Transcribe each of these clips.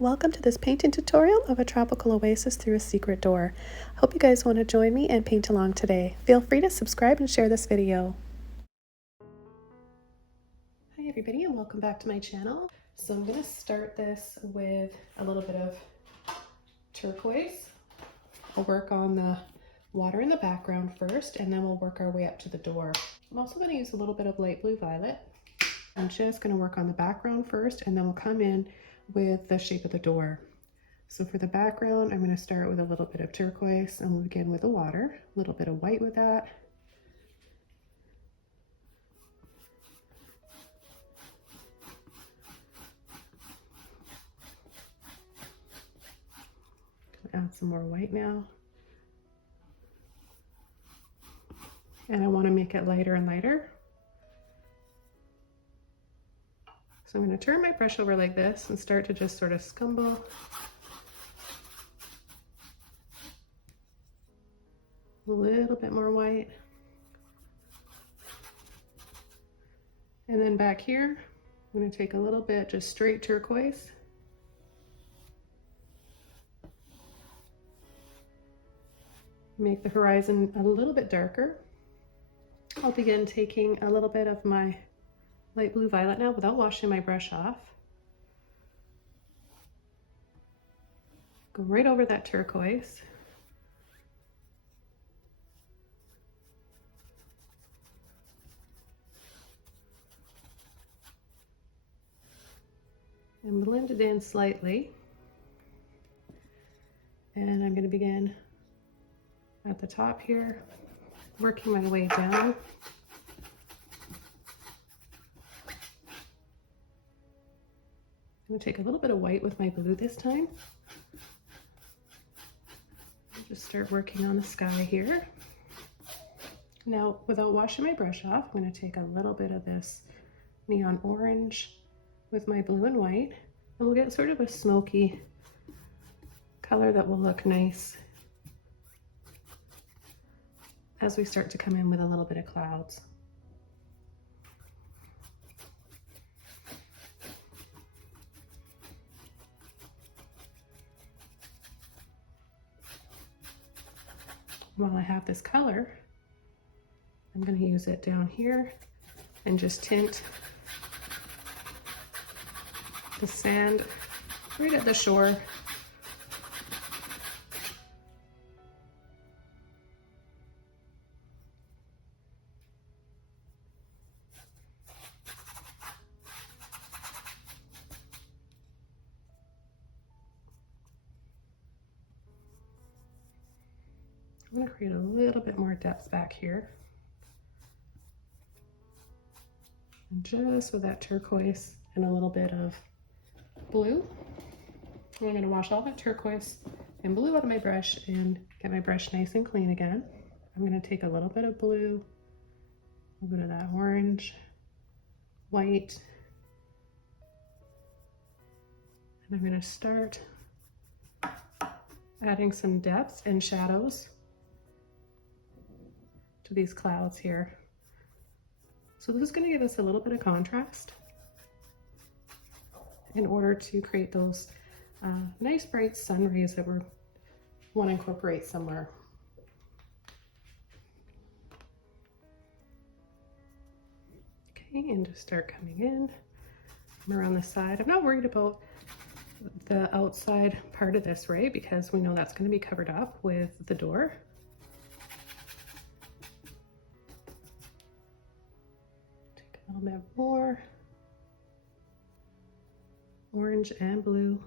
Welcome to this painting tutorial of a tropical oasis through a secret door. Hope you guys want to join me and paint along today. Feel free to subscribe and share this video. Hi everybody and welcome back to my channel. So I'm going to start this with a little bit of turquoise. We'll work on the water in the background first and then we'll work our way up to the door. I'm also going to use a little bit of light blue violet. I'm just going to work on the background first and then we'll come in with the shape of the door. So for the background, I'm going to start with a little bit of turquoise and we'll begin with the water, a little bit of white with that. Add some more white now. And I want to make it lighter and lighter. So I'm going to turn my brush over like this and start to just sort of scumble. A little bit more white. And then back here, I'm going to take a little bit just straight turquoise. Make the horizon a little bit darker. I'll begin taking a little bit of my light blue violet now without washing my brush off. Go right over that turquoise. And blend it in slightly. And I'm going to begin at the top here, working my way down. I'm going to take a little bit of white with my blue this time. I'll just start working on the sky here. Now, without washing my brush off, I'm going to take a little bit of this neon orange with my blue and white, and we'll get sort of a smoky color that will look nice as we start to come in with a little bit of clouds. While I have this color, I'm going to use it down here and just tint the sand right at the shore. I'm going to create a little bit more depth back here. And just with that turquoise and a little bit of blue. I'm going to wash all that turquoise and blue out of my brush and get my brush nice and clean again. I'm going to take a little bit of blue, a little bit of that orange, white, and I'm going to start adding some depth and shadows to these clouds here. So this is going to give us a little bit of contrast in order to create those nice bright sun rays that we want to incorporate somewhere. Okay, and just start coming in from around the side. I'm not worried about the outside part of this ray because we know that's going to be covered up with the door. A little bit more orange and blue.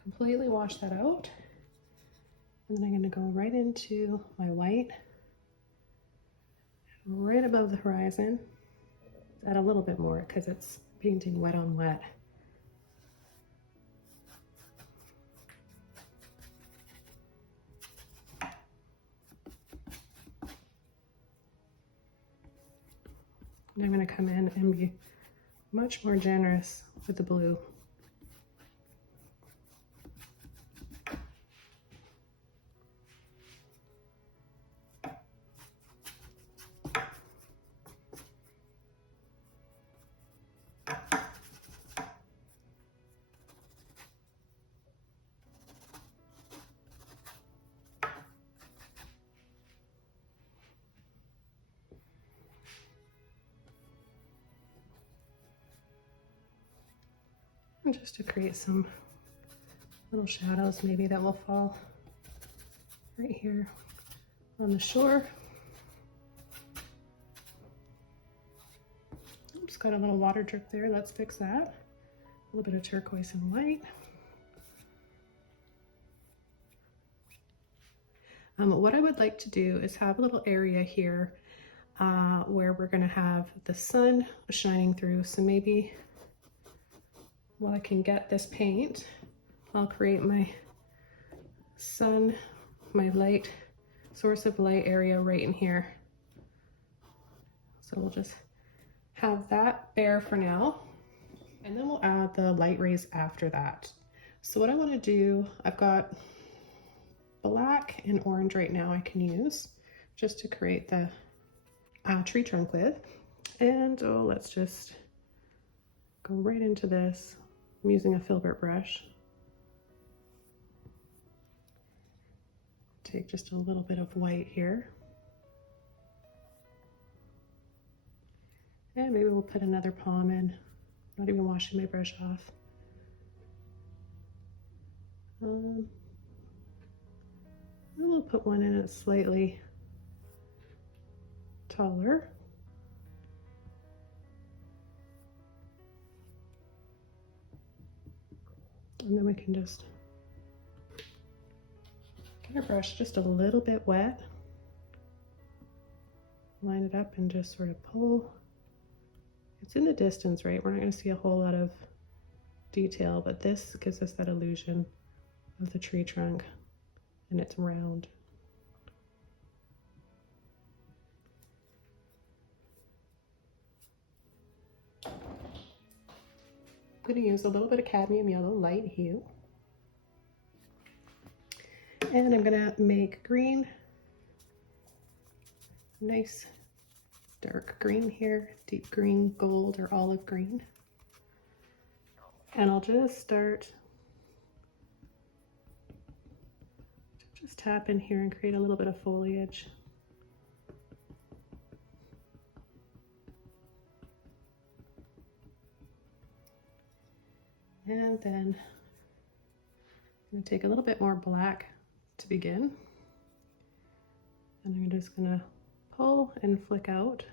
Completely wash that out. And then I'm going to go right into my white, right above the horizon. Add a little bit more because it's painting wet on wet. And I'm going to come in and be much more generous with the blue. And just to create some little shadows maybe that will fall right here on the shore. Oops, got a little water drip there. Let's fix that. A little bit of turquoise and white. What I would like to do is have a little area here where we're going to have the sun shining through. So maybe while I can get this paint, I'll create my sun, my light, source of light area right in here. So we'll just have that bare for now, and then we'll add the light rays after that. So what I want to do, I've got black and orange right now I can use just to create the tree trunk with. And let's just go right into this. I'm using a Filbert brush. Take just a little bit of white here. And maybe we'll put another palm in. Not even washing my brush off. We'll put one in that's slightly taller. And then we can just get our brush just a little bit wet. Line it up and just sort of pull. It's in the distance, right? We're not going to see a whole lot of detail, but this gives us that illusion of the tree trunk, and it's round. I'm going to use a little bit of cadmium yellow light hue, and I'm going to make green, nice dark green here, deep green, gold, or olive green. And I'll just start to just tap in here and create a little bit of foliage. And then I'm going to take a little bit more black to begin. And I'm just going to pull and flick out.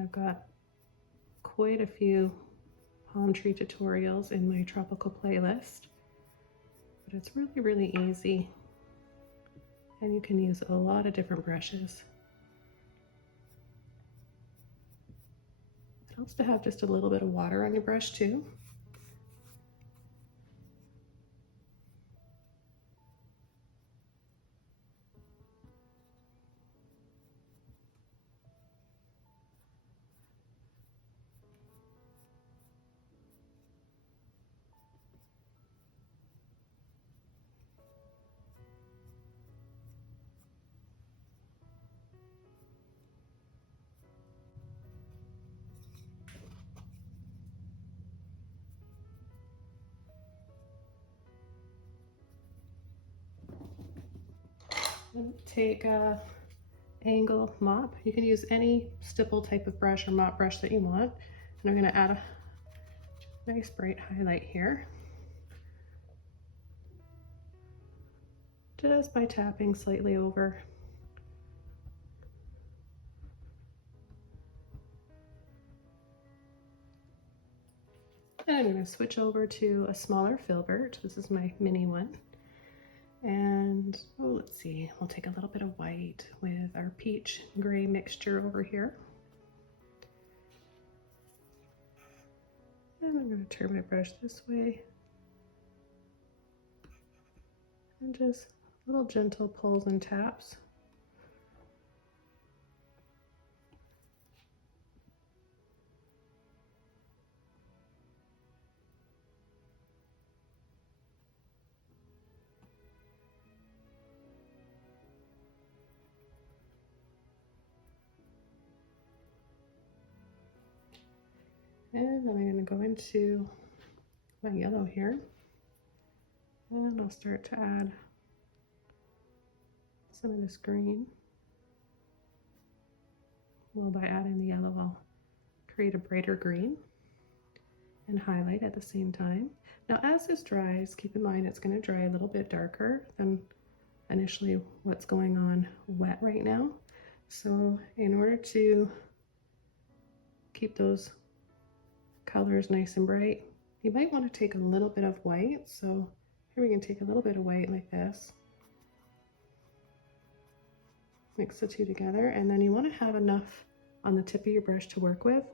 I've got quite a few palm tree tutorials in my tropical playlist, but it's really, really easy, and you can use a lot of different brushes. It helps to have just a little bit of water on your brush too. Take a angle mop. You can use any stipple type of brush or mop brush that you want. And I'm going to add a nice bright highlight here, just by tapping slightly over. And I'm going to switch over to a smaller Filbert. This is my mini one. And let's see, we'll take a little bit of white with our peach gray mixture over here. And I'm going to turn my brush this way. And just little gentle pulls and taps. And then I'm going to go into my yellow here, and I'll start to add some of this green. Well, by adding the yellow, I'll create a brighter green and highlight at the same time. Now, as this dries, keep in mind it's going to dry a little bit darker than initially what's going on wet right now. So in order to keep those colors nice and bright, you might want to take a little bit of white. So here we can take a little bit of white like this, mix the two together, and then you want to have enough on the tip of your brush to work with.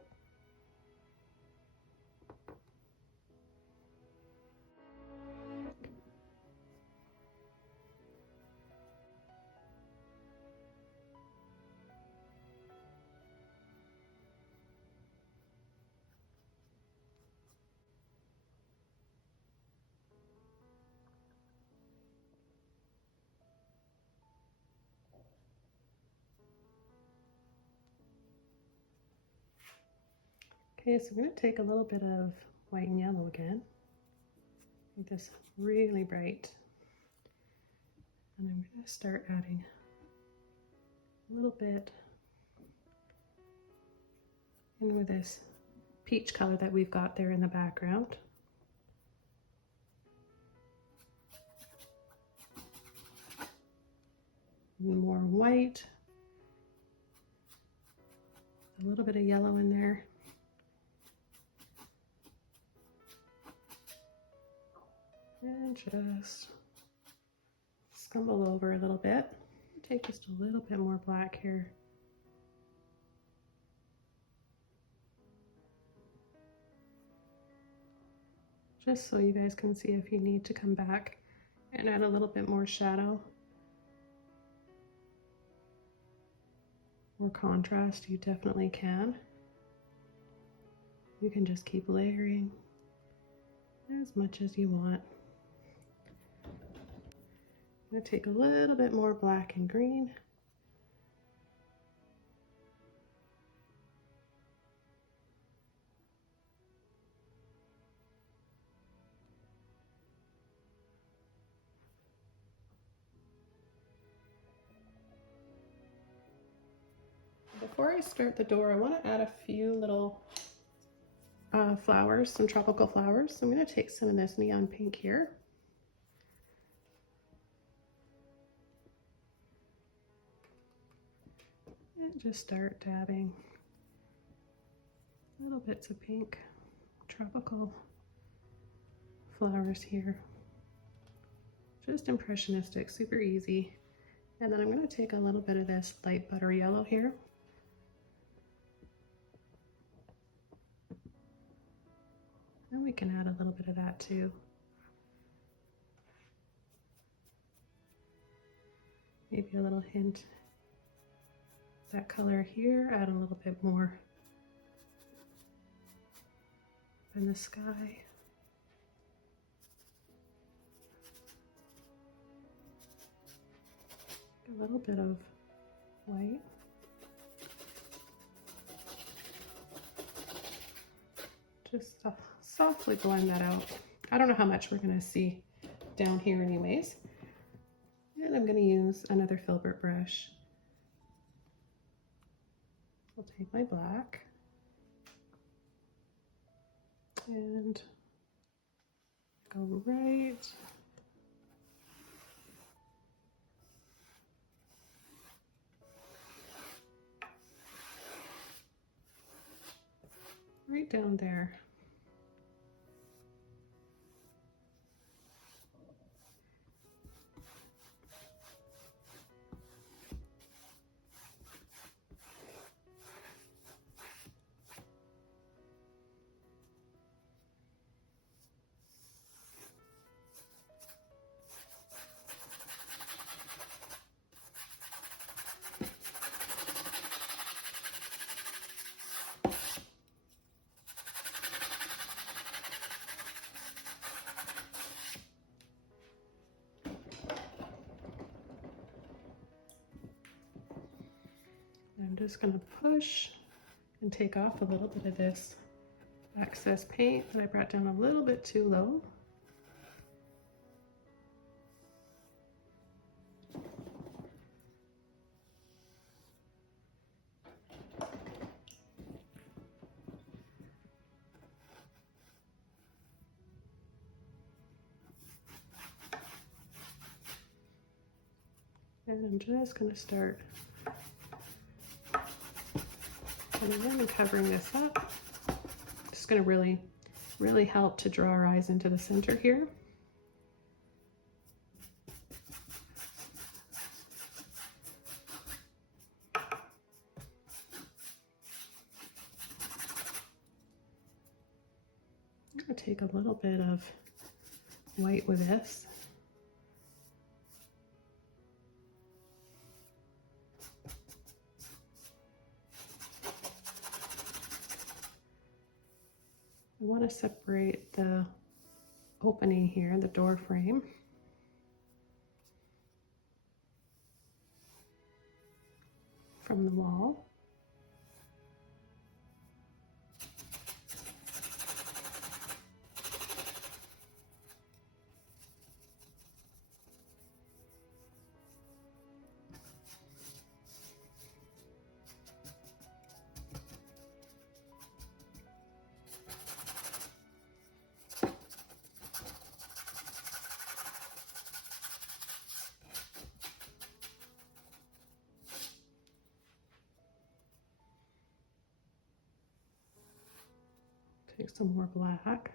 Okay, so I'm going to take a little bit of white and yellow again, make this really bright, and I'm going to start adding a little bit in with this peach color that we've got there in the background. More white, a little bit of yellow in there. And just scumble over a little bit. Take just a little bit more black here. Just so you guys can see if you need to come back and add a little bit more shadow or contrast, you definitely can. You can just keep layering as much as you want. I'm going to take a little bit more black and green. Before I start the door, I want to add a few little flowers, some tropical flowers. So I'm going to take some of this neon pink here. And just start dabbing little bits of pink tropical flowers here. Just impressionistic, super easy. And then I'm going to take a little bit of this light butter yellow here. And we can add a little bit of that too. Maybe a little hint of that color here, add a little bit more in the sky. A little bit of white. Just softly blend that out. I don't know how much we're going to see down here anyways. And I'm going to use another Filbert brush. I'll take my black and go right down there. I'm just going to push and take off a little bit of this excess paint that I brought down a little bit too low. And I'm just going to start coming in and covering this up. Just going to really help to draw our eyes into the center here. I'm going to take a little bit of white with this. I want to separate the opening here, the door frame, from the wall. Take some more black.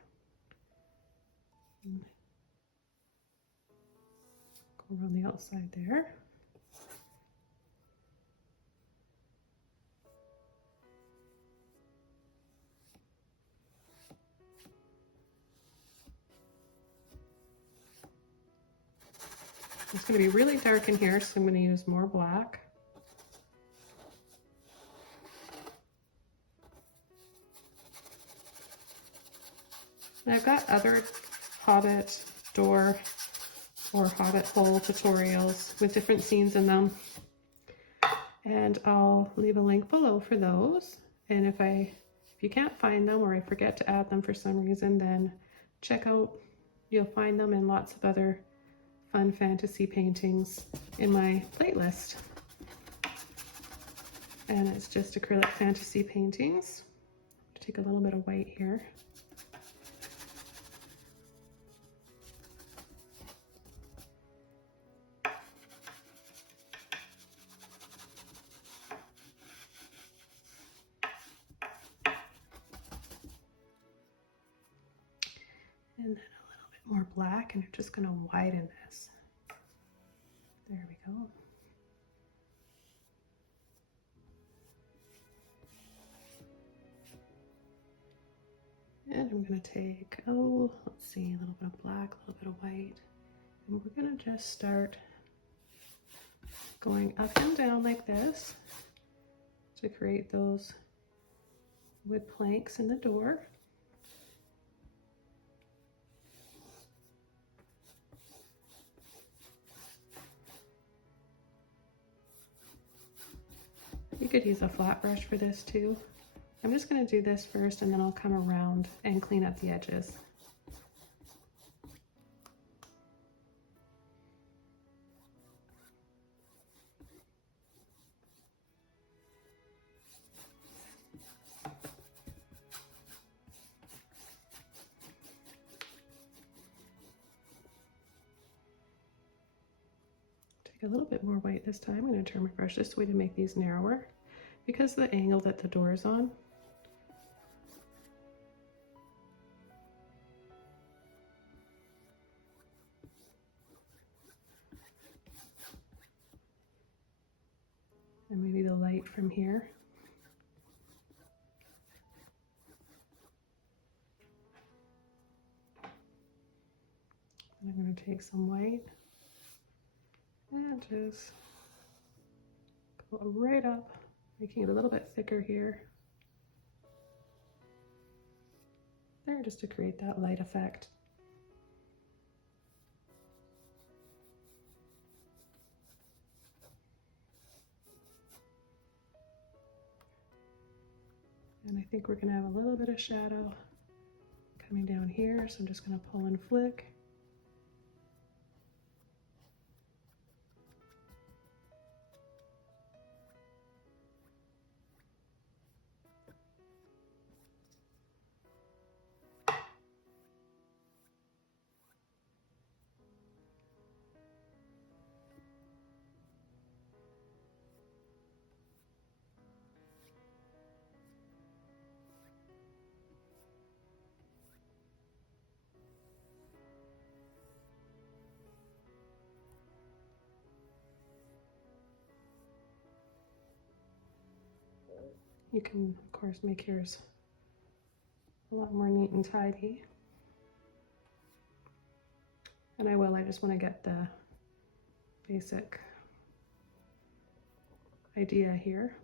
Go around the outside there. It's going to be really dark in here, so I'm going to use more black. And I've got other Hobbit door or Hobbit hole tutorials with different scenes in them. And I'll leave a link below for those. And if you can't find them or I forget to add them for some reason, then check out, you'll find them in lots of other fun fantasy paintings in my playlist. And it's just acrylic fantasy paintings. Take a little bit of white here. And then a little bit more black, and I'm just going to widen this. There we go. And I'm going to take, let's see, a little bit of black, a little bit of white. And we're going to just start going up and down like this to create those wood planks in the door. You could use a flat brush for this too. I'm just going to do this first and then I'll come around and clean up the edges. Take a little bit more white this time. I'm going to turn my brush this way to make these narrower because of the angle that the door is on. And maybe the light from here. And I'm going to take some white and just go right up, making it a little bit thicker here. There, just to create that light effect. And I think we're going to have a little bit of shadow coming down here, so I'm just going to pull and flick. You can, of course, make yours a lot more neat and tidy. And I just want to get the basic idea here.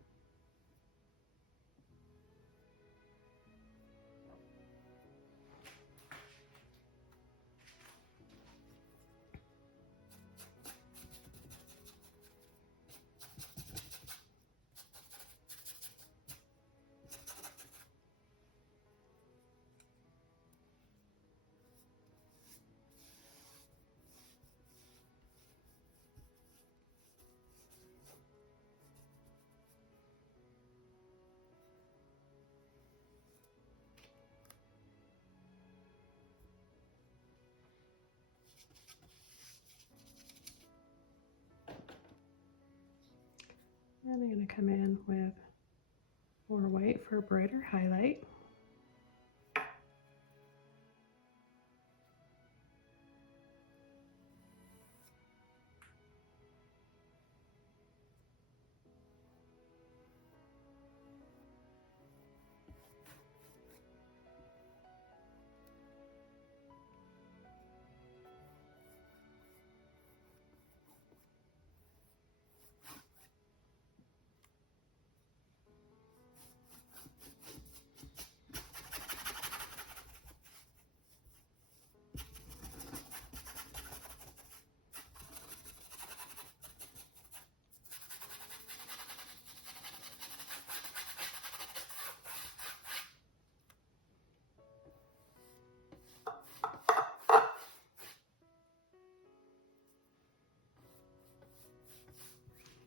And I'm going to come in with more white for a brighter highlight.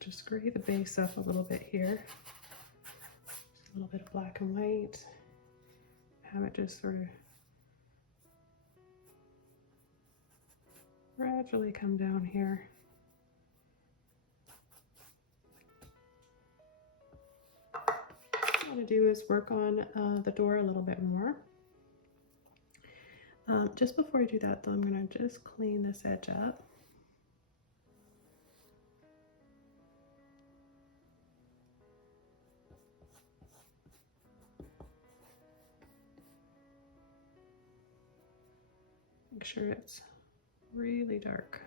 Just gray the base up a little bit here. Just a little bit of black and white. Have it just sort of gradually come down here. What I'm going to do is work on the door a little bit more. Just before I do that though, I'm going to just clean this edge up. Make sure it's really dark.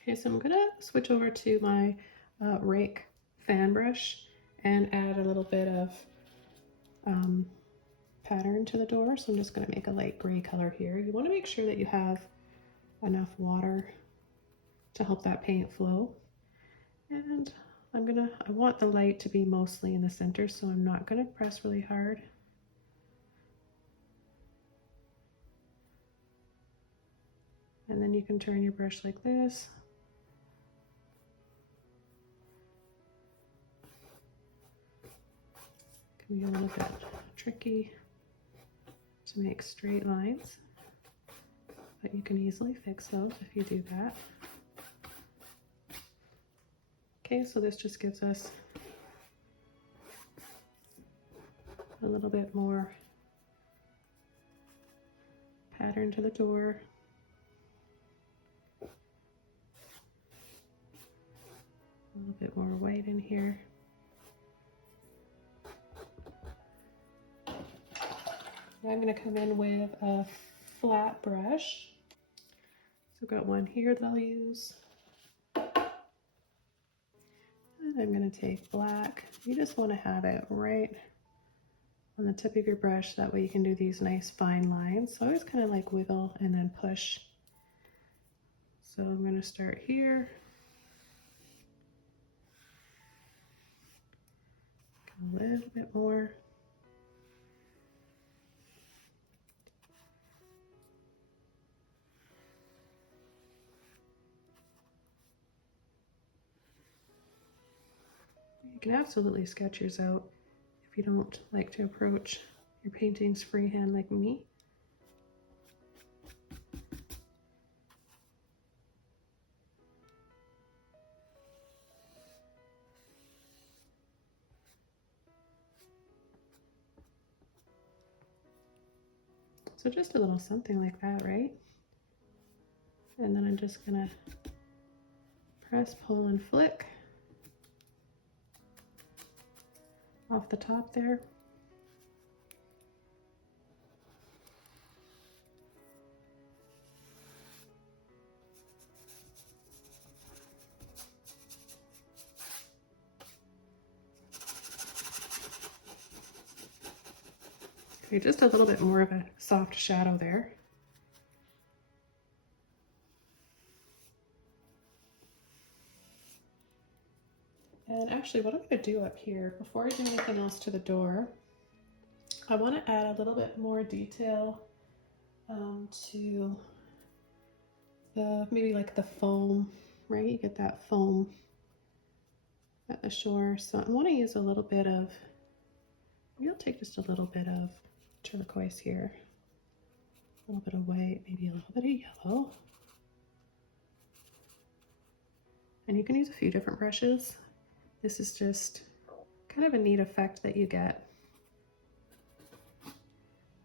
Okay, so I'm gonna switch over to my Rake fan brush and add a little bit of pattern to the door. So I'm just going to make a light gray color here. You want to make sure that you have enough water to help that paint flow. And I want the light to be mostly in the center, so I'm not going to press really hard. And then you can turn your brush like this. It can be a little bit tricky to make straight lines, but you can easily fix those if you do that. Okay, so this just gives us a little bit more pattern to the door. A little bit more white in here. Now I'm going to come in with a flat brush. So I've got one here that I'll use. And I'm going to take black. You just want to have it right on the tip of your brush. That way you can do these nice fine lines. So I always kind of like wiggle and then push. So I'm going to start here. A little bit more. You can absolutely sketch yours out if you don't like to approach your paintings freehand like me. So just a little something like that, right? And then I'm just gonna press, pull, and flick off the top there. Okay, just a little bit more of a soft shadow there. And actually what I'm going to do up here, before I do anything else to the door, I want to add a little bit more detail to the, maybe like the foam, right? You get that foam at the shore. So I want to use a little bit of, maybe I'll take just a little bit of turquoise here, a little bit of white, maybe a little bit of yellow. And you can use a few different brushes. This is just kind of a neat effect that you get.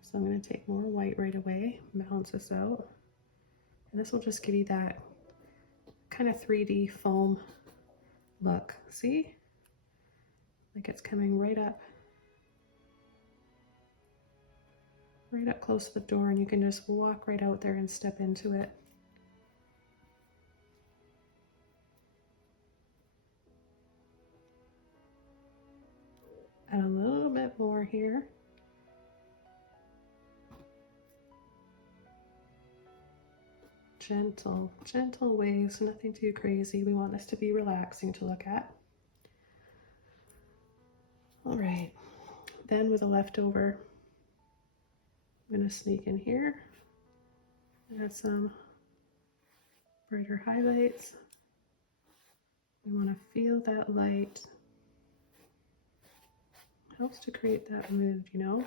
So I'm going to take more white right away, balance this out. And this will just give you that kind of 3D foam look. See? Like it's coming right up close to the door, and you can just walk right out there and step into it. Add a little bit more here. Gentle waves, nothing too crazy. We want this to be relaxing to look at. All right, then with a leftover, I'm gonna sneak in here, add some brighter highlights. We wanna feel that light. Helps to create that mood, you know?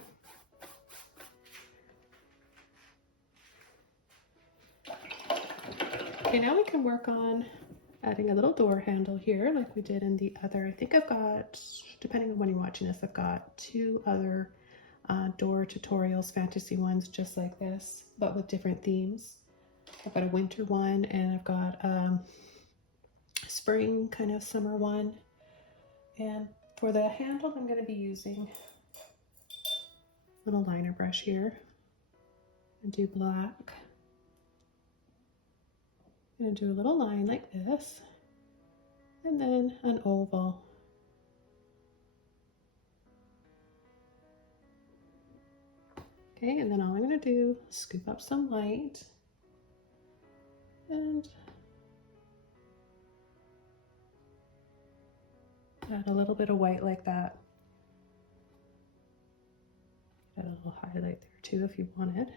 Okay, now we can work on adding a little door handle here like we did in the other. I think I've got, depending on when you're watching this, I've got 2 other door tutorials, fantasy ones just like this, but with different themes. I've got a winter one, and I've got spring, kind of summer one. And for the handle, I'm going to be using a little liner brush here and do black. I'm going to do a little line like this, and then an oval. Okay, and then all I'm going to do is scoop up some light and add a little bit of white like that. Add a little highlight there too if you wanted.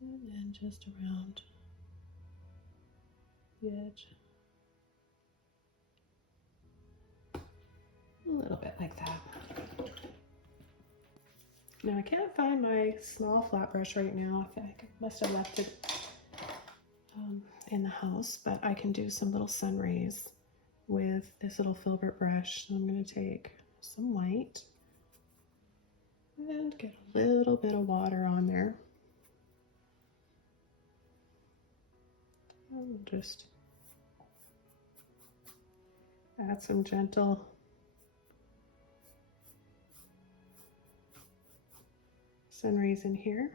And then just around the edge. A little bit like that. Now I can't find my small flat brush right now. I think I must have left it in the house, but I can do some little sun rays with this little Filbert brush. So I'm going to take some white and get a little bit of water on there. And just add some gentle sun rays in here.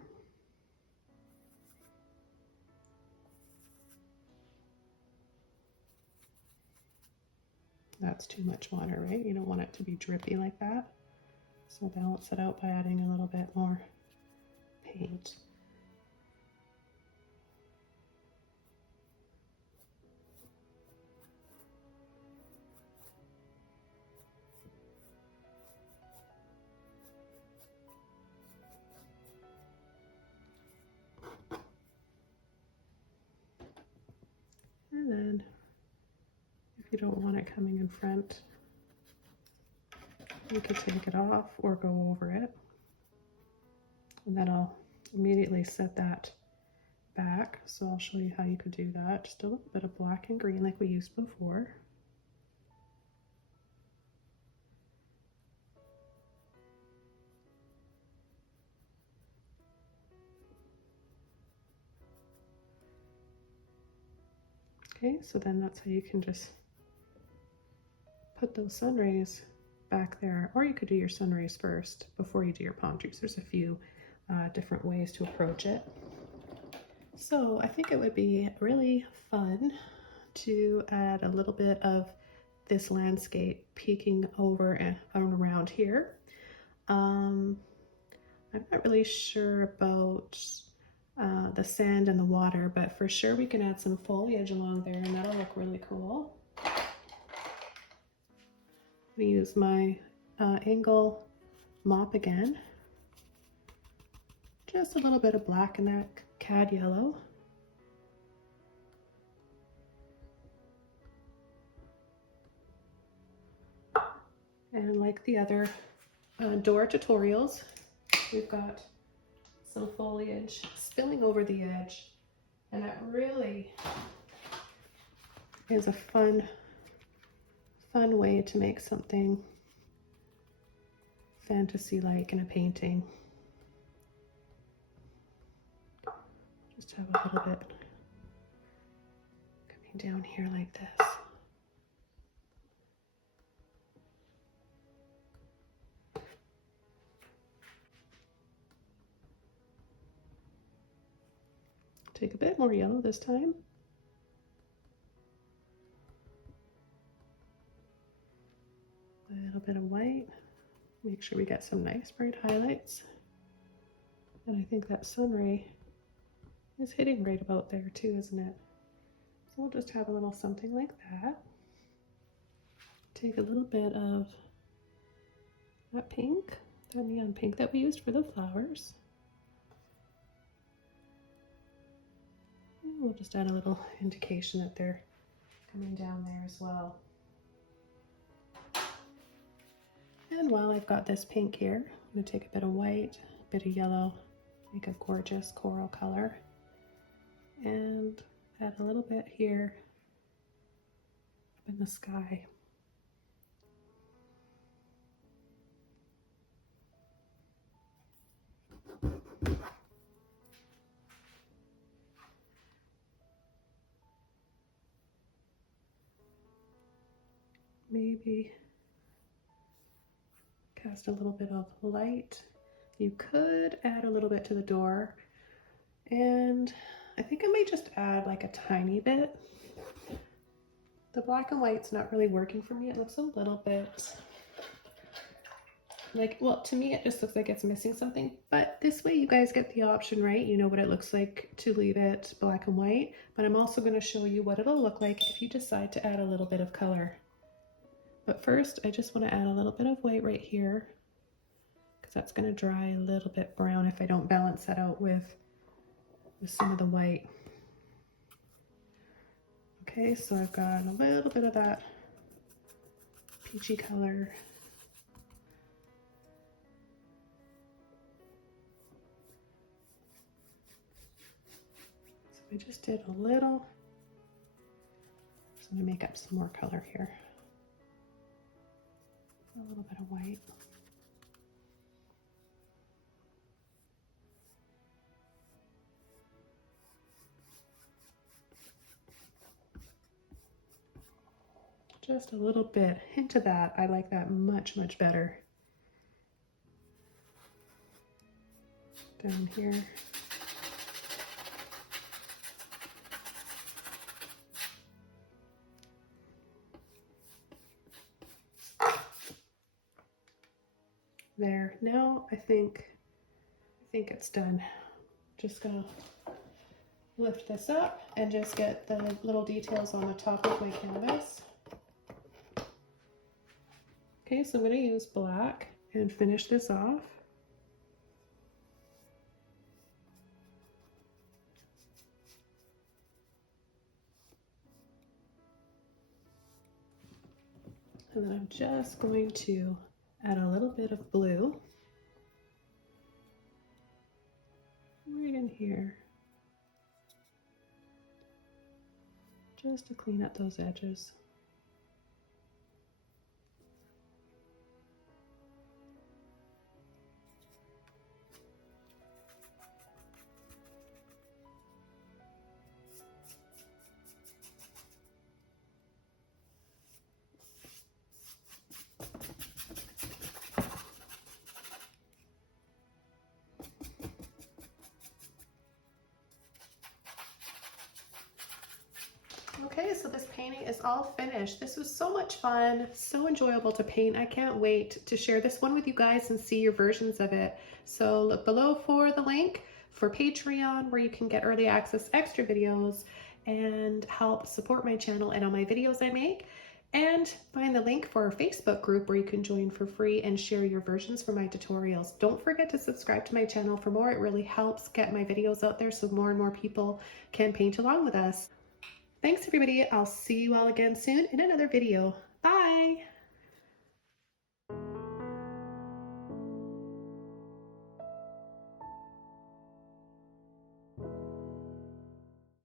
That's too much water, right? You don't want it to be drippy like that. So balance it out by adding a little bit more paint. And then if you don't want it coming in front, you could take it off or go over it. And then I'll immediately set that back. So I'll show you how you could do that. Just a little bit of black and green like we used before. Okay, so then that's how you can just put those sun rays back there, or you could do your sun rays first before you do your palm trees. There's a few different ways to approach it. So I think it would be really fun to add a little bit of this landscape peeking over and around here. I'm not really sure about the sand and the water, but for sure we can add some foliage along there and that'll look really cool. I'm gonna use my angle mop again. Just a little bit of black in that cad yellow. And like the other door tutorials, we've got some foliage spilling over the edge, and that really is a fun way to make something fantasy-like in a painting. Just have a little bit coming down here like this. Take a bit more yellow this time. A little bit of white. Make sure we get some nice bright highlights. And I think that sun ray is hitting right about there too, isn't it? So we'll just have a little something like that. Take a little bit of that pink, that neon pink that we used for the flowers. We'll just add a little indication that they're coming down there as well. And while I've got this pink here, I'm going to take a bit of white, a bit of yellow, make a gorgeous coral color, and add a little bit here up in the sky. Maybe cast a little bit of light. You could add a little bit to the door, and I think I might just add like a tiny bit. The black and white's not really working for me. It looks a little bit like, well, to me it just looks like it's missing something, but this way you guys get the option, right? You know what it looks like to leave it black and white, but I'm also going to show you what it'll look like if you decide to add a little bit of color. But first, I just want to add a little bit of white right here, because that's going to dry a little bit brown if I don't balance that out with some of the white. Okay, so I've got a little bit of that peachy color. So we just did a little. So I'm going to make up some more color here. A little bit of white. Just a little bit, hint of that. I like that much, much better. Down here. There. Now I think it's done. Just gonna lift this up and just get the little details on the top of my canvas. Okay, so I'm going to use black and finish this off. And then I'm just going to add a little bit of blue right in here, just to clean up those edges. painting is all finished. This was so much fun, so enjoyable to paint. I can't wait to share this one with you guys and see your versions of it. So look below for the link for Patreon, where you can get early access, extra videos, and help support my channel and all my videos I make. And find the link for our Facebook group where you can join for free and share your versions for my tutorials. Don't forget to subscribe to my channel for more. It really helps get my videos out there so more and more people can paint along with us. Thanks everybody. I'll see you all again soon in another video.